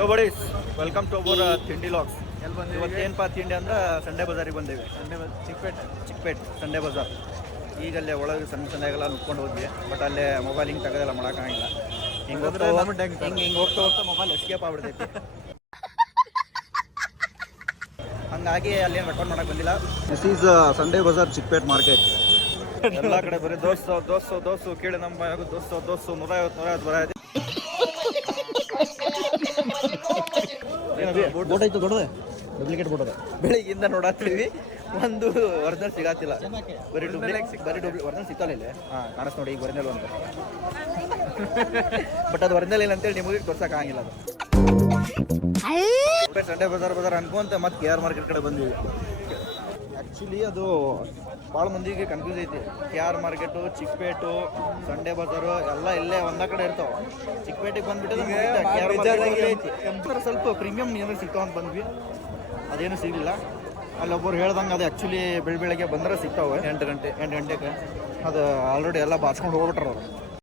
Yo buddies welcome to our ತಿಂಡಿ logs. ಎಲ್ಲಿ ಬಂದಿದ್ದೀವಿ? ಇವತ್ತೇನಪ್ಪ ತಿಂಡಿ ಅಂದ್ರೆ ಸಂಡೇ ಬಜಾರಿಗೆ ಬಂದೇವಿ. ಚಿಕ್ಕಪೇಟ್ ಸಂಡೇ ಬಜಾರ್. ಈಗಲ್ಲೇ ಒಳಗೆ ಸಂಡೆಗೆಲ್ಲ ನುಕ್ಕೊಂಡು ಹೋದ್ವಿ. ಬಟ್ ಅಲ್ಲೇ ಮೊಬೈಲ್ ಹಿಂಗೆ ತೆಗೆದೆಲ್ಲ ಮಾಡೋಕ್ಕಾಗಿಲ್ಲ. ಹಿಂಗೆ ಹೋಗ್ತಾ ಹೋಗ್ತಾ ಮೊಬೈಲ್ ಎಸ್ಕೇಪ್ ಆಗ್ಬಿಡ್ತೈತಿ. ಹಂಗಾಗಿ ಅಲ್ಲೇನು ರೆಕಾರ್ಡ್ ಮಾಡೋಕೆ ಬಂದಿಲ್ಲ. This is Sunday Bazaar Chickpet market. ಎಲ್ಲ ಕಡೆ ಬರೀ ದೋಸು ಕೇಳಿ ನಮ್ಮ ದೋಸು 150 ಬರ ಇದೆ. ಬೋಟ್ ಆಯ್ತು ದೊಡ್ಡದೆ, ಡೂಪ್ಲಿಕೇಟ್ ಬೋಟ್ ಅದ. ಬೆಳಿಗ್ಗೆಯಿಂದ ನೋಡತ್ತೀವಿ, ಒಂದು ಒರಿಜಿನಲ್ ಸಿಗತ್ತಿಲ್ಲ. ಬರೀ ಒರಿಜಿನಲ್ ಸಿಕ್ಕಲ್ಲ ಇಲ್ಲಿ. ಕಾಣಿಸ್ ನೋಡಿ ಈಗ ಒರಿಜಿನಲ್ ಅಂತ. ಬಟ್ ಅದು ಒರಿಜಿನಲ್ ಇಲ್ಲ ಅಂತೇಳಿ ನಿಮಗೆ ತೋರ್ಸಕ್ ಆಗಿಲ್ಲ. ಅದು ಸಂಡೇ ಬಜಾರ್ ಅನ್ಕೊಂತ ಮತ್ತೆ KR ಮಾರ್ಕೆಟ್ ಕಡೆ ಬಂದಿವಿ. ಆ್ಯಕ್ಚುಲಿ ಅದು ಭಾಳ ಮಂದಿಗೆ ಕನ್ಫ್ಯೂಸ್ ಐತಿ. KR ಮಾರ್ಕೆಟು, ಚಿಕ್ಕಪೇಟು, ಸಂಡೇ ಬಜಾರು ಎಲ್ಲ ಇಲ್ಲೇ ಒಂದ ಕಡೆ ಇರ್ತಾವೆ. ಚಿಕ್ಕಪೇಟೆಗೆ ಬಂದ್ಬಿಟ್ಟು ಸ್ವಲ್ಪ ಪ್ರೀಮಿಯಂ ಏನಾದ್ರು ಸಿಗ್ತಾವ ಅಂತ ಬಂದ್ವಿ. ಅದೇನು ಸಿಗಲಿಲ್ಲ. ಅಲ್ಲೊಬ್ಬರು ಹೇಳ್ದಂಗೆ ಅದು ಆ್ಯಕ್ಚುಲಿ ಬೆಳಗ್ಗೆ ಬಂದರೆ ಸಿಗ್ತಾವೆ 8 ಗಂಟೆಗೆ. ಅದು ಆಲ್ರೆಡಿ ಎಲ್ಲ ಬಾಚ್ಕೊಂಡು ಹೋಗ್ಬಿಟ್ರ ಅವರು.